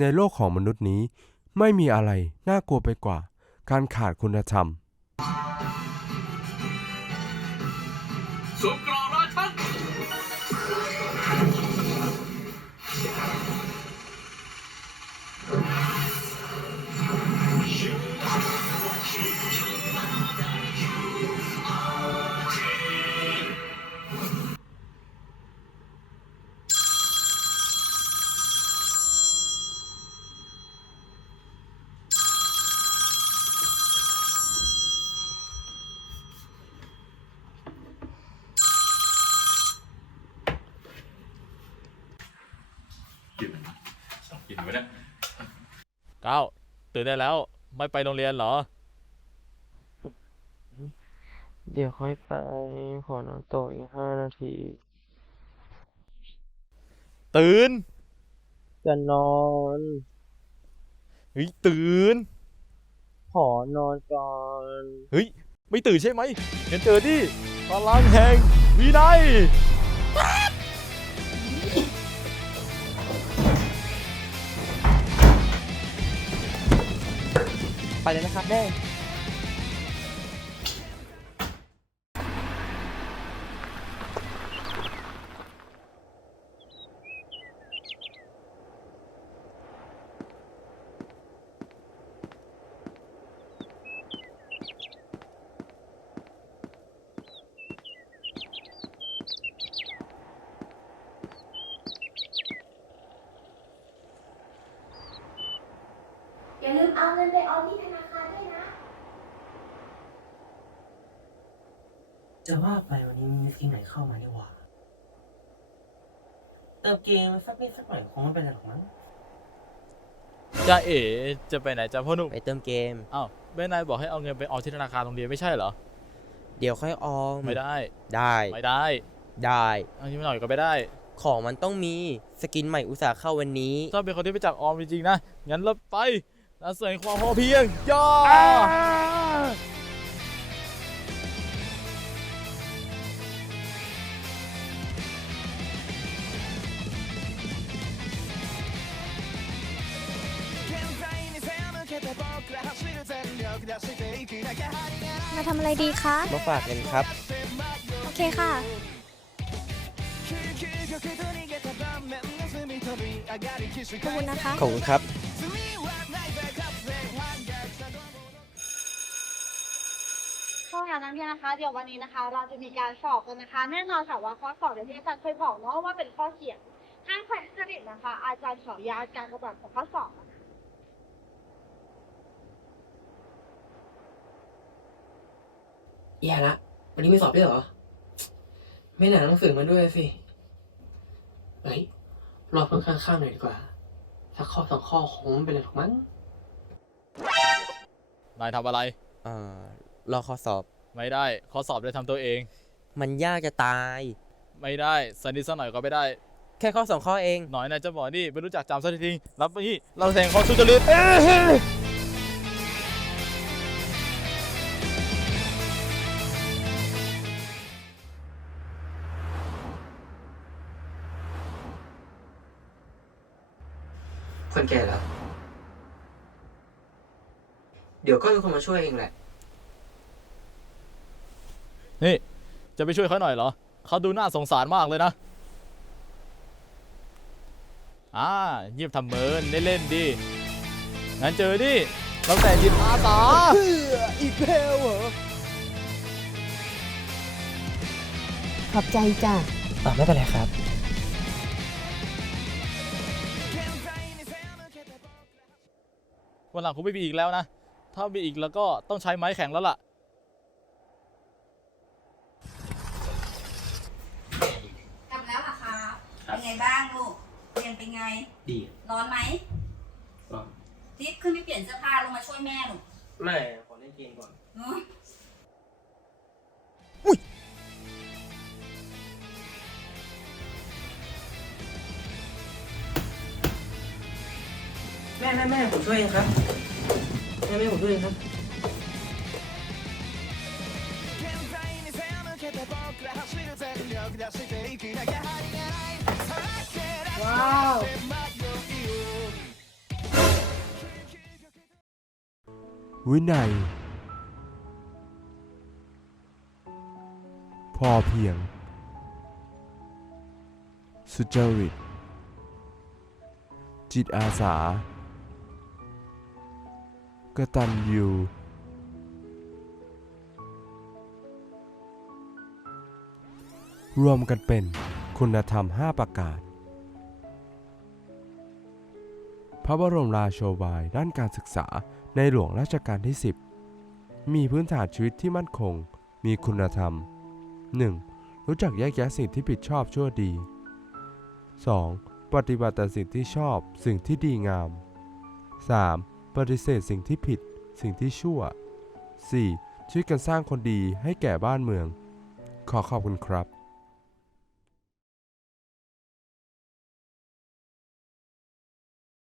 ในโลกของมนุษย์นี้ ไม่มีอะไรน่ากลัวไปกว่า การขาดคุณธรรมสมก ชอบกินไว้เนี่ยก้าวตื่นได้แล้ว ไม่ไปโรงเรียนเหรอ เดี๋ยวค่อยไปขอนอนต่ออีกห้านาที ตื่นจะนอน เฮ้ยตื่นขอนอนก่อนเฮ้ยไม่ตื่นใช่ไหมงั้นเจอดิพลังแห่งวินัย ไปเลยนะครับแม่อย่าลืมเอาเงินไปออมที่ธนาคารด้วยนะ จะว่าไปวันนี้มีสกินไหนเข้ามานี่หว่าเติมเกมสักนิดสักหน่อยคงไม่เป็นไรหรอกมั้งจ้าเอ๋จะไปไหนจ้าพ่อหนุ่มไปเติมเกม อ้าวแม่นายบอกให้เอาเงินไปออมที่ธนาคารโรงเรียนไม่ใช่เหรอ เดี๋ยวค่อยออมไม่ได้ ได้ไม่ได้ได้เอาที่ไม่หน่อยก็ไม่ได้ ของมันต้องมีสกินใหม่อุตส่าห์เข้าวันนี้ถ้าเป็นคนที่ไปจากออมจริงๆนะ งั้นเราไปแล้วเสริมความพอเพียงย่อ มาทำอะไรดีคะ มาฝากกันครับ โอเคค่ะ ขอบคุณนะคะ ขอบคุณครับข้อหานั้นเนี่ยนะคะ เดี๋ยววันนี้นะคะ เราจะมีการสอบกันนะคะ แน่นอนค่ะว่าข้อสอบอย่างที่อาจารย์เคยบอกเนาะว่าเป็นข้อเขียนห้ามใครทุจริตนะคะ อาจารย์ขออนุญาตการกระบาดของข้อสอบนะคะ แย่ละ วันนี้ไม่สอบด้วยเหรอ ไม่หนาหนังสือมาด้วยสิเฮ้ยรอเพิ่งข้างๆหน่อยดีกว่าสักข้อสองข้อคงไม่เป็นไรหรอกมั้งนายทำอะไร เอ่อรอข้อสอบ ไม่ได้ ข้อสอบได้ทำตัวเอง มันยากจะตาย ไม่ได้สนิทสักหน่อยก็ไม่ได้ แค่ข้อสองข้อเอง หน่อยนายจะบอกนี่ไม่รู้จักจำสักทีรับไปนี่เราแทงความทุจริต คนแก่แล้วเดี๋ยวก็มีคนมาช่วยเองแหละ นี่ จะไปช่วยเขาหน่อยเหรอ เขาดูน่าสงสารมากเลยนะ อ่าเยียบทำเมินเล่นๆดิงั้นเจอดิเราแต่จิตอาสาอีกแล้วเหรอ ขอบใจจ้ะ อ่าไม่เป็นไรครับ วันหลังคงไม่มีอีกแล้วนะ ถ้ามีอีกแล้วก็ต้องใช้ไม้แข็งแล้วล่ะ กลับแล้วเหรอคะเป็นไงบ้างลูกเรียนเป็นไง ดีร้อนไหมก็รีบขึ้นไปเปลี่ยนเสื้อผ้าลงมาช่วยแม่ลูกไม่ขอเล่นเกมก่อนเนอะ แม่แม่แม่ผมช่วยเองครับแม่แม่ผมช่วยเองครับว้าววินัย พอเพียง สุจริต จิตอาสา ตัญญูรวมกันเป็นคุณธรรม 5 ประการ พระบรมราโชบายด้านการศึกษาในหลวงรัชกาลที่ 10 มีพื้นฐานชีวิตที่มั่นคง มีคุณธรรม 1. รู้จักแยกแยะสิ่งที่ผิดชอบชั่วดี 2. ปฏิบัติแต่สิ่งที่ชอบสิ่งที่ดีงาม 3. ปฏิเสธสิ่งที่ผิด สิ่งที่ชั่ว 4. ช่วยกันสร้างคนดีให้แก่บ้านเมือง ขอขอบคุณครับ